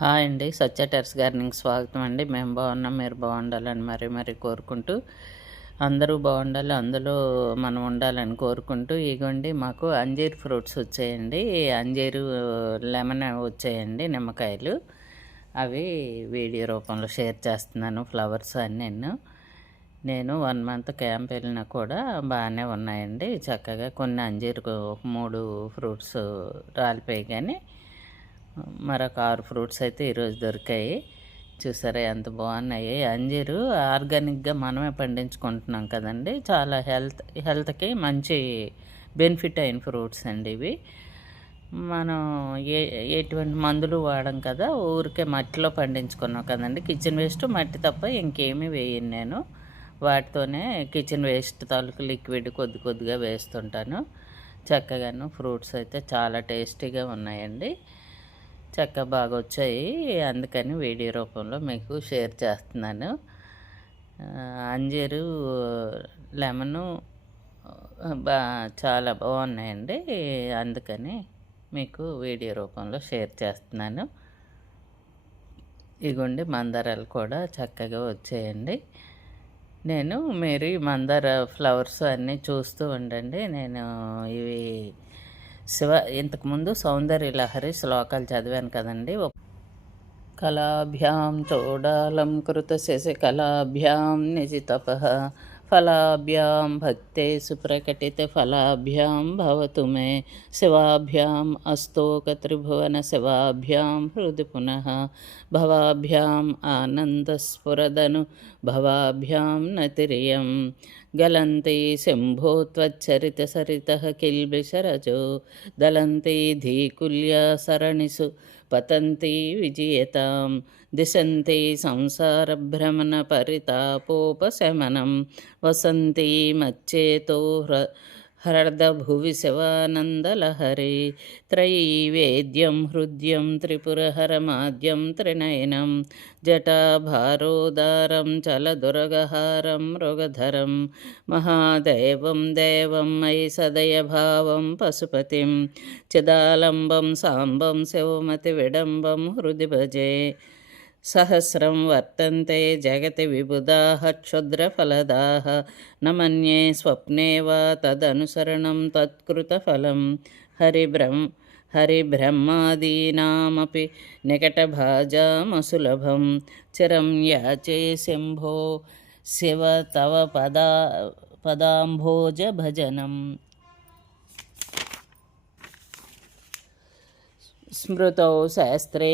Hi అండి, సత్య terrace గార్డెనింగ్కి స్వాగతం అండి. మేము బాగున్నాం, మీరు బాగుండాలని మరీ కోరుకుంటూ, అందరూ బాగుండాలి, అందులో మనం ఉండాలని కోరుకుంటూ, ఇగోండి మాకు అంజీర్ ఫ్రూట్స్ వచ్చాయండి. అంజీరు లెమన్ వచ్చాయండి, నిమ్మకాయలు. అవి వీడియో రూపంలో షేర్ చేస్తున్నాను. ఫ్లవర్స్ అన్నీ నేను 1 మంత్ క్యాంప్ వెళ్ళినా కూడా బాగానే ఉన్నాయండి. చక్కగా కొన్ని అంజీరు 3 ఫ్రూట్స్ రాలిపోయి, కానీ మరొక 6 ఫ్రూట్స్ అయితే ఈరోజు దొరికాయి. చూసారా ఎంత బాగున్నాయి. అంజీరు ఆర్గానిక్గా మనమే పండించుకుంటున్నాం కదండి, చాలా హెల్త్కి మంచి బెనిఫిట్ అయిన ఫ్రూట్స్ అండి ఇవి. మనం ఎటువంటి మందులు వాడం కదా, ఊరికే మట్టిలో పండించుకున్నాం కదండి. కిచెన్ వేస్ట్ మట్టి తప్ప ఇంకేమీ వేయను నేను. వాటితోనే కిచెన్ వేస్ట్ తాలూకు లిక్విడ్ కొద్దిగా వేస్తుంటాను. చక్కగాను ఫ్రూట్స్ అయితే చాలా టేస్టీగా ఉన్నాయండి. బాగా వచ్చాయి, అందుకని వీడియో రూపంలో మీకు షేర్ చేస్తున్నాను. అంజీరు లెమను చాలా బాగున్నాయండి, అందుకని మీకు వీడియో రూపంలో షేర్ చేస్తున్నాను. ఇగోండి మందారాలు కూడా చక్కగా వచ్చాయండి. మీరు ఈ మందార ఫ్లవర్స్ అన్నీ చూస్తూ ఉండండి. నేను ఇవి ఇంతకుముందు సౌందర్య లహరి శ్లోకాలు చదివాను కదండి. కళాభ్యాం చోడాలం కృత శశికళాభ్యాం నిజితపః ఫలాభ్యాం భక్తే సుప్రకటిత ఫలాభ్యాం భవతు మే శివాభ్యాం అస్తోక త్రిభువన శివాభ్యాం హృది పునః భవాభ్యాం ఆనందస్ఫురదను భవాభ్యాం నతిరియం గలంతి శంభో త్వచ్చరిత సరితః కిల్బిషరజో దలంతి ధీకుల్య సరణిసు పతంతి విజయతాం దిశంతి సంసారభ్రమణ పరితాపోపశమనం వసంతి మచ్చేతో హృదభువి శివానందలహరి త్రైవేద్యం హృద్యం త్రిపురహరమాద్యం త్రినయనం జటాభారోదారం చలదురగహారం మృగధరం మహాదేవం దేవం మయి సదయభావం పశుపతిం చిదాలంబం సాంబం శివమతి విడంబం హృది భజే సహస్రం వర్తంతే జగతి విబుధాః క్షుద్రఫలదాః న మన్యే స్వప్నే వా తదనుసరణం తత్కృతఫలం హరిబ్రహ్మాదీనామపి నికటభాజామసులభం చిరం యాచే శంభో శివ తవ పదాంభోజ భజనం స్మృతౌ శాస్త్రే